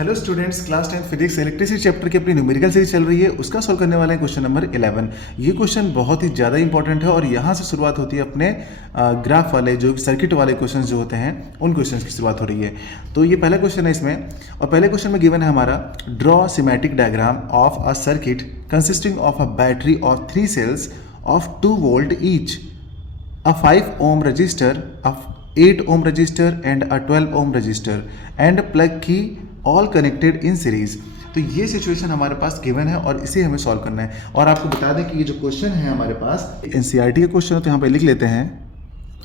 Hello students, class 10 physics electricity chapter की अपनी numerical series चल रही है। उसका सॉल्व करने वाला है क्वेश्चन नंबर 11। ये क्वेश्चन बहुत ही ज़्यादा इंपॉर्टेंट है और यहाँ से शुरुआत होती है अपने ग्राफ वाले जो सर्किट वाले क्वेश्चंस जो होते हैं उन क्वेश्चंस की शुरुआत हो रही है। तो ये पहला क्वेश्चन है इसमें, और पहले क्वेश्चन में गिवन है हमारा draw symmetric diagram of a circuit consisting of a battery of 3 cells of 2 volt each, a 5 ohm resistor, a 8 ohm resistor and a 12 ohm resistor and plug key all connected in series। तो ये situation हमारे पास given है और इसे हमें solve करना है। और आपको बता दें कि ये जो क्वेश्चन है हमारे पास एनसीईआरटी का क्वेश्चन है, तो यहाँ पे लिख लेते हैं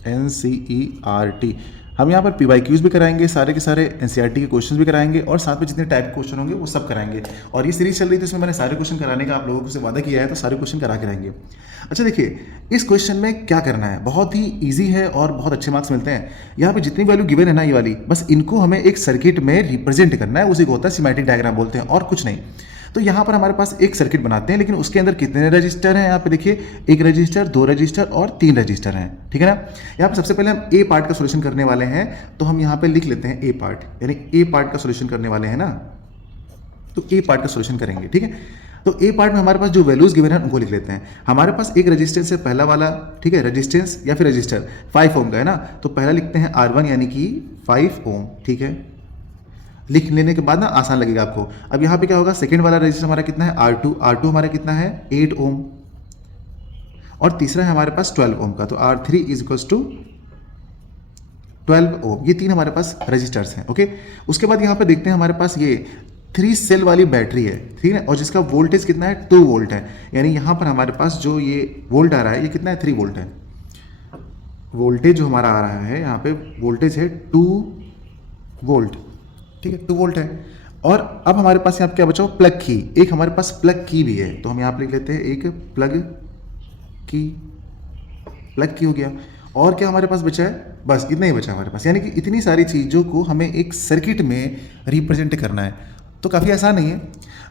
एनसीईआरटी। हम यहाँ पर पीवाईक्यूज भी कराएंगे, सारे के सारे एनसीईआरटी के क्वेश्चन भी कराएंगे और साथ में जितने टाइप के क्वेश्चन होंगे वो सब कराएंगे। और ये सीरीज चल रही थी, इसमें मैंने सारे क्वेश्चन कराने का आप लोगों से वादा किया है, तो सारे क्वेश्चन करा के रहेंगे। अच्छा देखिए, इस क्वेश्चन में क्या करना है, बहुत ही ईजी है और बहुत अच्छे मार्क्स मिलते हैं। यहाँ पे जितनी वैल्यू गिवन है ना, ये वाली, बस इनको हमें एक सर्किट में रिप्रेजेंट करना है, उसी को होता है सिमेट्रिक डायग्राम बोलते हैं और कुछ नहीं। तो यहाँ पर हमारे पास एक सर्किट बनाते हैं, लेकिन उसके अंदर कितने रजिस्टर हैं, यहाँ पे देखिए, एक रजिस्टर, 2 रजिस्टर और 3 रजिस्टर हैं, ठीक है ना। यहाँ पे सबसे पहले हम ए पार्ट का सोल्यूशन करने वाले हैं, तो हम यहाँ पे लिख लेते हैं ए पार्ट, यानी ए पार्ट का सोल्यूशन करने वाले हैं ना, तो ए पार्ट का सोल्यूशन करेंगे, ठीक है। तो ए पार्ट में हमारे पास जो वैल्यूज गिवन है उनको लिख लेते हैं। हमारे पास एक रेजिस्टेंस है पहला वाला, ठीक है, रेजिस्टेंस या फिर रजिस्टर 5 ओम का है ना, तो पहला लिखते हैं R1 यानी कि 5 ओम, ठीक है। लिख लेने के बाद ना आसान लगेगा आपको। अब यहाँ पे क्या होगा, सेकंड वाला रेजिस्टर हमारा कितना है R2 हमारा कितना है 8 ओम, और तीसरा है हमारे पास 12 ओम का, तो R3 इज इक्वल्स टू 12 ओम। ये 3 हमारे पास रजिस्टर्स हैं, ओके। उसके बाद यहाँ पे देखते हैं हमारे पास ये 3 सेल वाली बैटरी है, ठीक है, और जिसका वोल्टेज कितना है 2 वोल्ट है। यानी यहाँ पर हमारे पास जो ये वोल्ट आ रहा है, ये कितना है 3 वोल्ट है। वोल्टेज जो हमारा आ रहा है यहाँ पे, वोल्टेज है 2 वोल्ट, ठीक है, 2 वोल्ट है। और अब हमारे पास यहाँ पे क्या बचा हो, प्लग की। एक हमारे पास प्लग की भी है, तो हम यहाँ पे लिख लेते हैं एक प्लग की हो गया। और क्या हमारे पास बचा है, बस इतना ही बचा हमारे पास। यानी कि इतनी सारी चीज़ों को हमें एक सर्किट में रिप्रेजेंट करना है, तो काफ़ी आसान नहीं है।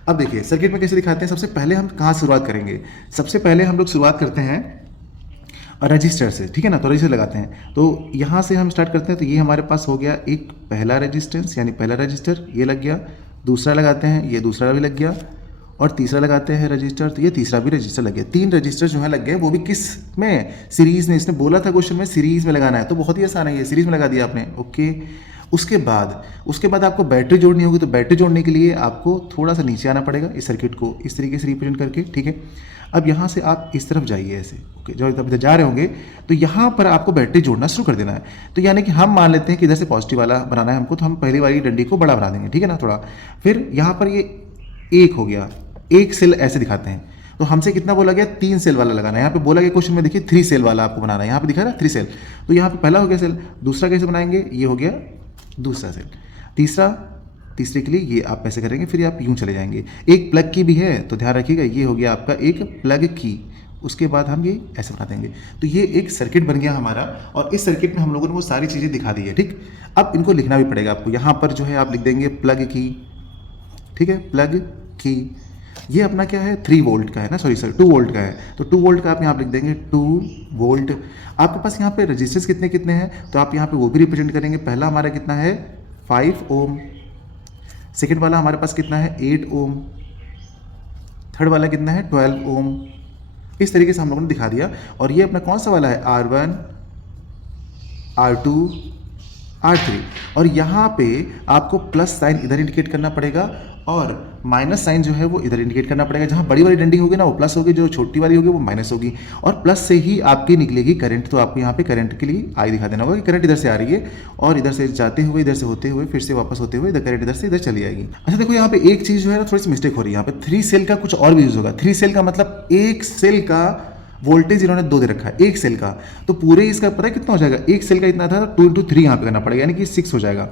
अब देखिए सर्किट में कैसे दिखाते हैं। सबसे पहले हम कहाँ शुरुआत करेंगे, सबसे पहले हम लोग शुरुआत करते हैं रजिस्टर से, ठीक है ना। तो रजिस्टर लगाते हैं, तो यहाँ से हम स्टार्ट करते हैं। तो ये हमारे पास हो गया एक पहला रेजिस्टेंस, यानी पहला रजिस्टर, ये लग गया। दूसरा लगाते हैं, ये दूसरा भी लग गया। और तीसरा लगाते हैं रजिस्टर, तो ये तीसरा भी रजिस्टर लग गया। 3 रजिस्टर जो है लग गए, वो भी किस में, सीरीज में। इसने बोला था क्वेश्चन में सीरीज में लगाना है, तो बहुत ही आसान है, ये सीरीज में लगा दिया आपने, ओके। उसके बाद आपको बैटरी जोड़नी होगी, तो बैटरी जोड़ने के लिए आपको थोड़ा सा नीचे आना पड़ेगा, इस सर्किट को इस तरीके से रिप्रेजेंट करके, ठीक है। अब यहाँ से आप इस तरफ जाइए ऐसे, ओके। जब इधर जा रहे होंगे तो यहाँ पर आपको बैटरी जोड़ना शुरू कर देना है। तो यानी कि हम मान लेते हैं कि इधर से पॉजिटिव वाला बनाना है हमको, तो हम पहली वाली डंडी को बड़ा बना देंगे, ठीक है ना, थोड़ा। फिर यहाँ पर ये एक हो गया, एक सेल ऐसे दिखाते हैं। तो हमसे कितना बोला गया, 3 सेल वाला लगाना है। यहाँ पे बोला गया क्वेश्चन में, देखिए 3 सेल वाला आपको बनाना है, यहाँ पे दिखा रहा है 3 सेल। तो यहाँ पे पहला हो गया सेल, दूसरा कैसे बनाएंगे, ये हो गया दूसरा सेल, तीसरे के लिए ये आप ऐसे करेंगे, फिर आप यूं चले जाएंगे। एक प्लग की भी है, तो ध्यान रखिएगा, ये हो गया आपका एक प्लग की। उसके बाद हम ये ऐसे बना देंगे, तो ये एक सर्किट बन गया हमारा। और इस सर्किट में हम लोगों ने वो सारी चीज़ें दिखा दी है, ठीक। अब इनको लिखना भी पड़ेगा आपको। यहाँ पर जो है आप लिख देंगे प्लग की, ठीक है, प्लग की। ये अपना क्या है, 3 वोल्ट का है ना, सॉरी सर 2 वोल्ट का है, तो 2 वोल्ट का आप यहाँ लिख देंगे 2 वोल्ट। आपके पास यहाँ पे रजिस्टर्स कितने कितने हैं, तो आप यहाँ पे वो भी रिप्रेजेंट करेंगे। पहला हमारा कितना है 5 ओम, सेकेंड वाला हमारे पास कितना है 8 ओम, थर्ड वाला कितना है 12 ओम। इस तरीके से हम लोगों ने दिखा दिया। और ये अपना कौन सा वाला है, R1, R2, R3। और यहाँ पे आपको प्लस साइन इधर इंडिकेट करना पड़ेगा और माइनस साइन जो है वो इधर इंडिकेट करना पड़ेगा। जहाँ बड़ी वाली डंडी होगी ना वो प्लस होगी, जो छोटी वाली होगी वो माइनस होगी। और प्लस से ही आपकी निकलेगी करंट, तो आपको यहाँ पे करंट के लिए आई दिखा देना होगा कि करंट इधर से आ रही है, और इधर से जाते हुए, इधर से होते हुए, फिर से वापस होते हुए, इधर करंट इधर से इधर चली जाएगी। अच्छा देखो, यहाँ पे एक चीज़ जो है ना थोड़ी सी मिस्टेक हो रही है। यहाँ पे 3 सेल का कुछ और भी यूज होगा। 3 सेल का मतलब एक सेल का वोल्टेज इन्होंने 2 दे रखा है, एक सेल का। तो पूरे इसका पता है कितना हो जाएगा, एक सेल का इतना था, 2 × 3 यहाँ पे करना पड़ेगा, यानी कि 6 हो जाएगा,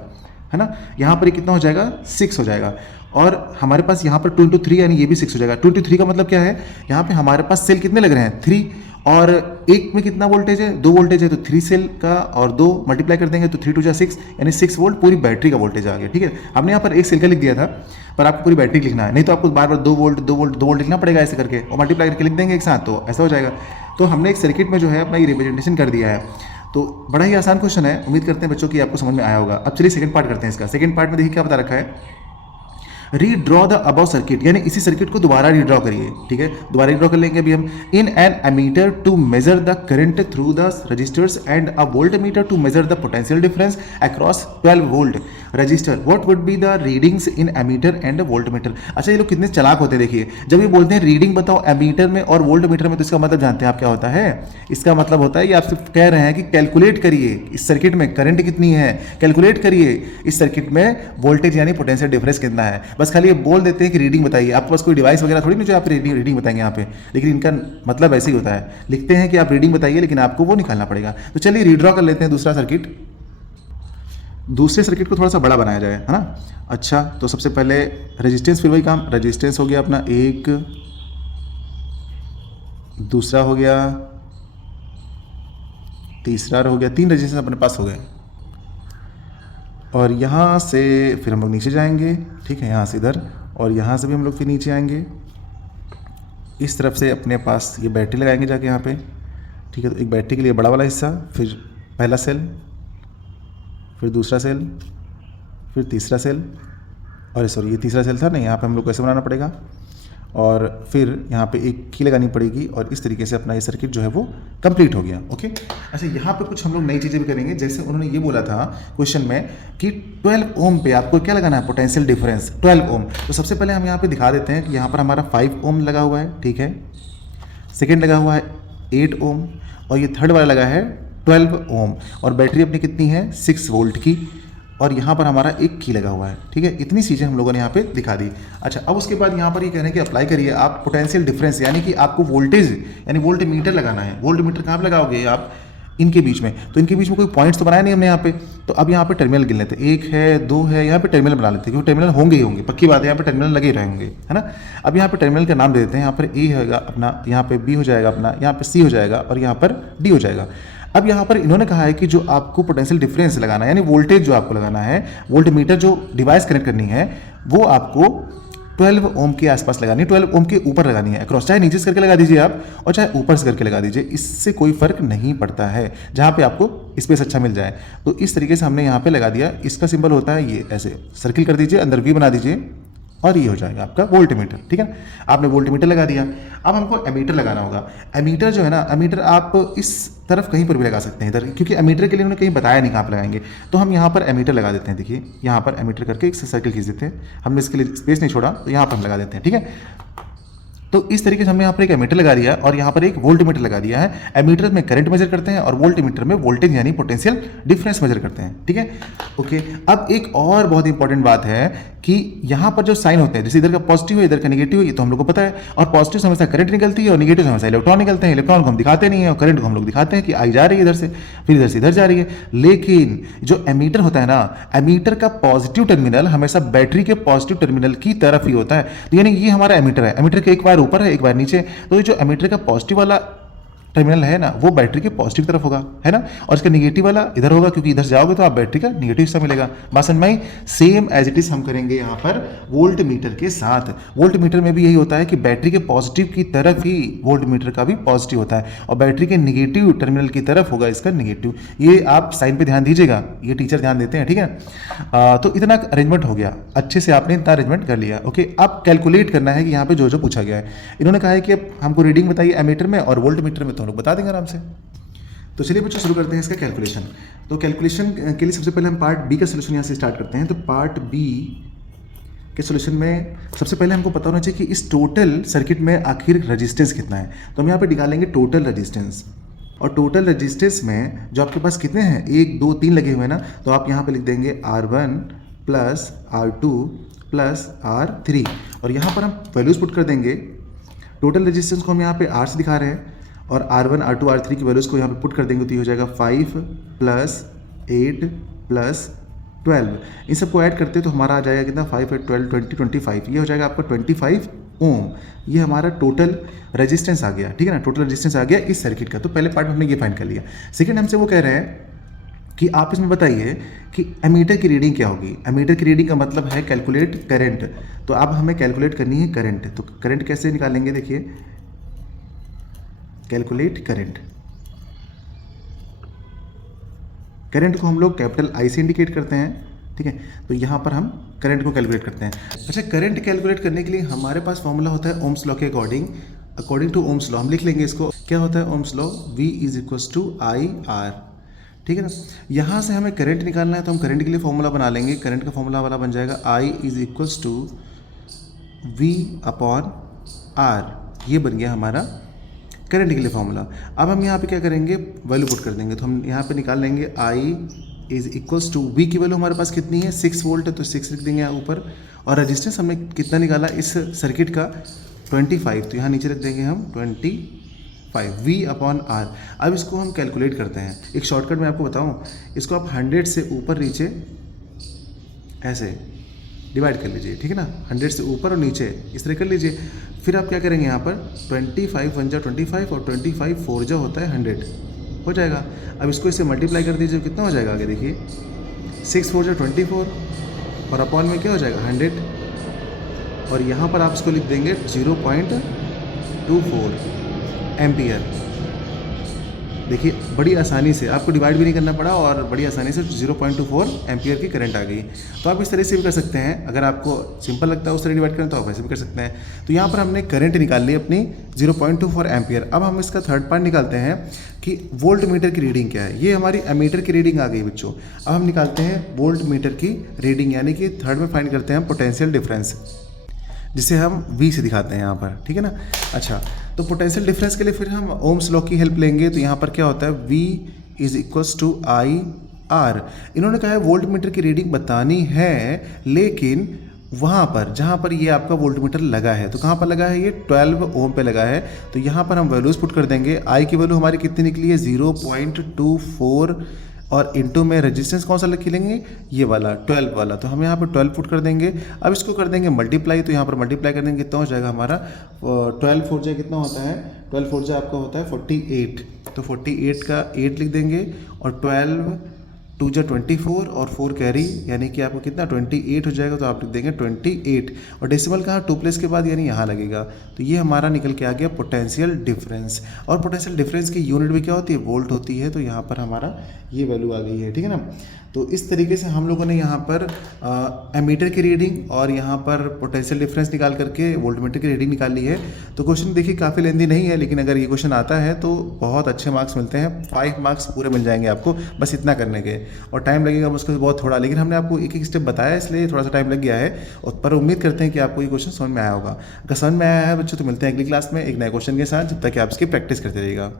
है ना। यहाँ पर कितना हो जाएगा, 6 हो जाएगा। और हमारे पास यहाँ पर 2 × 3 यानी ये भी 6 हो जाएगा। 2 × 3 का मतलब क्या है, यहाँ पे हमारे पास सेल कितने लग रहे हैं 3, और एक में कितना वोल्टेज है, 2 वोल्टेज है, तो 3 सेल का और 2 मल्टीप्लाई कर देंगे तो 3 × 2 = 6, यानी 6 वोल्ट पूरी बैटरी का वोल्टेज आ गया, ठीक है। हमने यहाँ पर एक सेल का लिख दिया था, पर आपको पूरी बैटरी लिखना है, नहीं तो आपको बार बार 2 वोल्ट 2 वोल्ट 2 वोल्ट लिखना पड़ेगा ऐसे करके, और मल्टीप्लाई करके लिख देंगे एक साथ, तो ऐसा हो जाएगा। तो हमने एक सर्किट में जो है अपना ये रिप्रेजेंटेशन कर दिया है। तो बड़ा ही आसान क्वेश्चन है, उम्मीद करते हैं बच्चों की आपको समझ में आया होगा। अब चलिए सेकंड पार्ट करते हैं इसका। सेकंड पार्ट में देखिए क्या बता रखा है, रीड्रॉ द अबव सर्किट, यानी इसी सर्किट को दोबारा रीड्रॉ करिए। ठीक है, दोबारा रीड्रॉ कर लेंगे अभी हम। In an ammeter to measure the current through the resistors and a volt meter to measure the potential difference across 12 volt resistor, what would be the readings in ammeter and volt meter. अच्छा, ये लोग कितने चालाक होते हैं, देखिए जब ये बोलते हैं रीडिंग बताओ एमीटर में और वोल्ट मीटर में, तो इसका मतलब जानते हैं आप क्या होता है? इसका मतलब होता है, ये आपसे कह रहे हैं कि कैलकुलेट करिए इस सर्किट में करंट कितनी है, कैलकुलेट करिए इस सर्किट में वोल्टेज यानी पोटेंशियल डिफरेंस कितना है। बस खाली ये बोल देते हैं कि रीडिंग बताइए, आपके पास कोई डिवाइस वगैरह थोड़ी नहीं जो आप रीडिंग बताएंगे यहाँ पे, लेकिन इनका मतलब ऐसे ही होता है, लिखते हैं कि आप रीडिंग बताइए लेकिन आपको वो निकालना पड़ेगा। तो चलिए रीड्रॉ कर लेते हैं दूसरा सर्किट। दूसरे सर्किट को थोड़ा सा बड़ा बनाया जाए, है ना। अच्छा, तो सबसे पहले रेजिस्टेंस, फिर वही काम, रेजिस्टेंस हो गया अपना एक, दूसरा हो गया, तीसरा हो गया, 3 रेजिस्टेंस अपने पास हो गए। और यहाँ से फिर हम लोग नीचे जाएंगे, ठीक है, यहाँ से इधर, और यहाँ से भी हम लोग फिर नीचे आएंगे। इस तरफ से अपने पास ये बैटरी लगाएंगे जाके यहाँ पे, ठीक है। तो एक बैटरी के लिए बड़ा वाला हिस्सा, फिर पहला सेल, फिर दूसरा सेल, फिर तीसरा सेल, और सॉरी ये तीसरा सेल था नहीं, यहाँ पे हम लोग को ऐसे बनाना पड़ेगा, और फिर यहाँ पे एक की लगानी पड़ेगी, और इस तरीके से अपना ये सर्किट जो है वो कंप्लीट हो गया। ओके, अच्छा यहाँ पे कुछ हम लोग नई चीज़ें भी करेंगे, जैसे उन्होंने ये बोला था क्वेश्चन में कि 12 ओम पे आपको क्या लगाना है, पोटेंशियल डिफरेंस 12 ओम। तो सबसे पहले हम यहाँ पे दिखा देते हैं कि यहाँ पर हमारा 5 ओम लगा हुआ है, ठीक है, सेकेंड लगा हुआ है 8 ओम, और ये थर्ड वाला लगा है 12 ओम, और बैटरी अपनी कितनी है 6 वोल्ट की, और यहाँ पर हमारा एक की लगा हुआ है, ठीक है। इतनी चीज़ें हम लोगों ने यहाँ पे दिखा दी। अच्छा, अब उसके बाद यहाँ पर ये कह रहे हैं कि अप्लाई करिए आप पोटेंशियल डिफरेंस, यानी कि आपको वोल्टेज यानी वोल्ट मीटर लगाना है। वोल्ट मीटर कहाँ पर लगाओगे आप, इनके बीच में, तो इनके बीच में कोई पॉइंट्स तो बनाया नहीं हमने यहाँ पे, तो अब यहाँ पे टर्मिनल गिन लेते हैं, 1 है 2 है, यहाँ पे टर्मिनल बना लेते हैं, क्योंकि टर्मिनल होंगे ही होंगे, पक्की बात है, यहाँ पे टर्मिनल लगे रहेंगे, है ना। अब यहाँ पे टर्मिनल का नाम दे देते हैं, यहाँ पर ए होगा अपना, यहाँ पे बी हो जाएगा अपना, यहाँ पे सी हो जाएगा, और यहाँ पर डी हो जाएगा। अब यहाँ पर इन्होंने कहा है कि जो आपको पोटेंशियल डिफरेंस लगाना है, यानी वोल्टेज जो आपको लगाना है, वोल्ट मीटर जो डिवाइस कनेक्ट करनी है, वो आपको 12 ओम के आसपास लगानी है, 12 ओम के ऊपर लगानी है अक्रॉस, चाहे नीचे से करके लगा दीजिए आप, और चाहे ऊपर से करके लगा दीजिए, इससे कोई फर्क नहीं पड़ता है, जहाँ पे आपको स्पेस अच्छा मिल जाए। तो इस तरीके से हमने यहाँ पे लगा दिया। इसका सिंबल होता है ये, ऐसे सर्किल कर दीजिए, अंदर वी बना दीजिए, और ये हो जाएगा आपका वोल्ट मीटर, ठीक है ना। आपने वोल्ट मीटर लगा दिया। अब हमको एमीटर लगाना होगा। एमीटर जो है ना, एमीटर आप इस तरफ कहीं पर भी लगा सकते हैं इधर, क्योंकि एमीटर के लिए उन्होंने कहीं बताया नहीं कहाँ पर लगाएंगे, तो हम यहाँ पर एमीटर लगा देते हैं। देखिए यहाँ पर एमीटर करके एक सर्किल खींच देते हैं, हमने इसके लिए स्पेस नहीं छोड़ा, तो यहाँ पर हम लगा देते हैं, ठीक है। तो इस तरीके से हमने यहाँ पर एक एमीटर लगा दिया और यहाँ पर एक वोल्ट मीटर लगा दिया है। एमीटर में करंट मेजर करते हैं और वोल्ट मीटर में वोल्टेज यानी पोटेंशियल डिफरेंस मेजर करते हैं, ठीक है। ओके, अब एक और बहुत इंपॉर्टेंट बात है कि यहाँ पर जो साइन होते हैं, जैसे इधर का पॉजिटिव है इधर का नेगेटिव है, ये तो हम लोग को पता है, और पॉजिटिव से हमेशा करंट निकलती है और नेगेटिव से हमेशा इलेक्ट्रॉन निकलते हैं। इलेक्ट्रॉन को हम दिखाते नहीं है और करंट को हम लोग दिखाते हैं कि आई जा रही है इधर से, फिर इधर से इधर जा रही है। लेकिन जो एमीटर होता है ना, एमीटर का पॉजिटिव टर्मिनल हमेशा बैटरी के पॉजिटिव टर्मिनल की तरफ ही होता है। तो यानी ये हमारा एमीटर है, एमीटर के एक बार ऊपर है एक बार नीचे, तो ये जो एमीटर का पॉजिटिव वाला टर्मिनल है ना, वो बैटरी के पॉजिटिव तरफ होगा, है ना, और इसका निगेटिव वाला इधर होगा, क्योंकि इधर जाओगे तो आप बैटरी का निगेटिव हिस्सा मिलेगा। बात समझ में आई? सेम एज इट इज हम करेंगे यहाँ पर वोल्ट मीटर के साथ। वोल्ट मीटर में भी यही होता है कि बैटरी के पॉजिटिव की तरफ ही वोल्ट मीटर का भी पॉजिटिव होता है, और बैटरी के निगेटिव टर्मिनल की तरफ होगा इसका निगेटिव। ये आप साइन पे ध्यान दीजिएगा, ये टीचर ध्यान देते हैं, ठीक है। तो इतना अरेंजमेंट हो गया, अच्छे से आपने इतना अरेंजमेंट कर लिया। ओके, अब कैलकुलेट करना है कि यहाँ पे जो जो पूछा गया है। इन्होंने कहा है कि अब हमको रीडिंग बताइए एमीटर में और वोल्ट मीटर में, तो हम लोग बता देंगे आराम से। तो चलिए बच्चों शुरू करते हैं इसका कैलकुलेशन। तो कैलकुलेशन के लिए सबसे पहले हम पार्ट बी का सोल्यूशन यहाँ से स्टार्ट करते हैं। तो पार्ट बी के सोल्यूशन में सबसे पहले हमको पता होना चाहिए कि इस टोटल सर्किट में आखिर रेजिस्टेंस कितना है। तो हम यहाँ पे निकालेंगे टोटल रेजिस्टेंस, और टोटल रेजिस्टेंस में जो आपके पास कितने हैं 1 2 3 लगे हुए हैं ना, तो आप यहाँ पे लिख देंगे R1 plus R2 plus R3, और यहाँ पर हम वैल्यूज पुट कर देंगे। टोटल रेजिस्टेंस को हम यहाँ पे R से दिखा रहे हैं, और R1 R2 R3 की वैल्यूज़ को यहाँ पे पुट कर देंगे, तो ये हो जाएगा 5 प्लस 8 प्लस 12। इन सबको ऐड करते तो हमारा आ जाएगा कितना 5 8 12 20 25, ये हो जाएगा आपका 25 ओम। ये हमारा टोटल रेजिस्टेंस आ गया, ठीक है ना, टोटल रेजिस्टेंस आ गया इस सर्किट का। तो पहले पार्ट में हमने ये फाइंड कर लिया। सेकेंड हमसे वो कह रहे हैं कि आप इसमें बताइए कि एमीटर की रीडिंग क्या होगी। एमीटर की रीडिंग का मतलब है कैलकुलेट करंट। तो अब हमें कैलकुलेट करनी है करंट। तो करंट कैसे निकालेंगे, देखिए कैलकुलेट करंट। करंट को हम लोग कैपिटल आई से इंडिकेट करते हैं, ठीक है। तो यहाँ पर हम करंट को कैलकुलेट करते हैं। अच्छा, करंट कैलकुलेट करने के लिए हमारे पास फॉर्मूला होता है ओम्स लॉ के अकॉर्डिंग टू ओम्स लॉ हम लिख लेंगे इसको। क्या होता है Ohm's law? V is equals to I R, ठीक है ना। यहाँ से हमें करंट निकालना है तो हम करंट के लिए फॉर्मूला बना लेंगे। करंट का फॉर्मूला वाला बन जाएगा I is equals to V upon R। ये बन गया हमारा करंट के लिए फॉर्मूला। अब हम यहाँ पे क्या करेंगे? वैल्यू पुट कर देंगे। तो हम यहाँ पे निकाल लेंगे I is equals to V की वैल्यू हमारे पास कितनी है? 6 वोल्ट है, तो 6 लिख देंगे यहाँ ऊपर। और रेजिस्टेंस हमने कितना निकाला इस सर्किट का? 25, तो यहाँ नीचे रख देंगे हम 25 V अपॉन R। अब इसको हम कैलकुलेट करते हैं। एक शॉर्टकट मैं आपको बताऊँ, इसको आप 100 से ऊपर नीचे ऐसे डिवाइड कर लीजिए, ठीक है ना। 100 से ऊपर और नीचे इस तरह कर लीजिए। फिर आप क्या करेंगे यहाँ पर 25 1 जा 25 और 25 4 जा होता है 100, हो जाएगा। अब इसको इससे मल्टीप्लाई कर दीजिए, कितना हो जाएगा आगे देखिए, 6 4 जा 24 और अपॉन में क्या हो जाएगा 100। और यहाँ पर आप इसको लिख देंगे 0.24 एम्पियर। देखिए बड़ी आसानी से आपको डिवाइड भी नहीं करना पड़ा और बड़ी आसानी से 0.24 एम्पियर की करंट आ गई। तो आप इस तरह से भी कर सकते हैं, अगर आपको सिंपल लगता है उस तरह डिवाइड करें तो आप वैसे भी कर सकते हैं। तो यहाँ पर हमने करंट निकाल ली अपनी 0.24 एम्पियर। अब हम इसका थर्ड पार्ट निकालते हैं कि वोल्ट मीटर की रीडिंग क्या है। ये हमारी एमीटर की रीडिंग आ गई बच्चों। अब हम निकालते हैं वोल्ट मीटर की रीडिंग, यानी कि थर्ड में फाइंड करते हैं पोटेंशियल डिफरेंस, जिसे हम V से दिखाते हैं यहाँ पर, ठीक है ना। अच्छा, तो पोटेंशियल डिफरेंस के लिए फिर हम ओम्स लॉ की हेल्प लेंगे। तो यहाँ पर क्या होता है? V is equals to I R. इन्होंने कहा है वोल्ट मीटर की रीडिंग बतानी है, लेकिन वहाँ पर जहाँ पर ये आपका वोल्ट मीटर लगा है, तो कहाँ पर लगा है? ये 12 ओम पे लगा है। तो यहाँ पर हम वैल्यूज पुट कर देंगे। आई की वैल्यू हमारी कितनी निकली है? 0.24 और इनटू में रेजिस्टेंस कौन सा लिख लेंगे? ये वाला 12 वाला। तो हम यहाँ पर 12 पुट कर देंगे। अब इसको कर देंगे मल्टीप्लाई, तो यहाँ पर मल्टीप्लाई कर देंगे, कितना हो जाएगा हमारा? 12 4 जा कितना होता है? 12 4 जा आपका होता है 48। तो 48 का 8 लिख देंगे और 12 2 जा 24 और 4 कैरी, यानी कि आपको कितना 28 हो जाएगा। तो आप लिख देंगे 28 और डेसिमल कहाँ? 2 प्लेस के बाद, यानी यहाँ लगेगा। तो ये हमारा निकल के आ गया पोटेंशियल डिफरेंस। और पोटेंशियल डिफरेंस की यूनिट भी क्या होती है? वोल्ट होती है। तो यहाँ पर हमारा ये वैल्यू आ गई है, ठीक है ना। तो इस तरीके से हम लोगों ने यहाँ पर एमीटर की रीडिंग और यहाँ पर पोटेंशियल डिफरेंस निकाल करके वोल्टमीटर की रीडिंग निकाल ली है। तो क्वेश्चन देखिए काफ़ी लेंदी नहीं है, लेकिन अगर ये क्वेश्चन आता है तो बहुत अच्छे मार्क्स मिलते हैं। 5 मार्क्स पूरे मिल जाएंगे आपको बस इतना करने के। और टाइम लगेगा उसको बहुत थोड़ा, लेकिन हमने आपको एक एक स्टेप बताया, इसलिए थोड़ा सा टाइम लग गया है। और पर उम्मीद करते हैं कि आपको ये क्वेश्चन समझ में आया होगा। अगर समझ में आया है बच्चों तो मिलते हैं अगली क्लास में एक नए क्वेश्चन के साथ। जब तक कि आप इसकी प्रैक्टिस करते रहिएगा।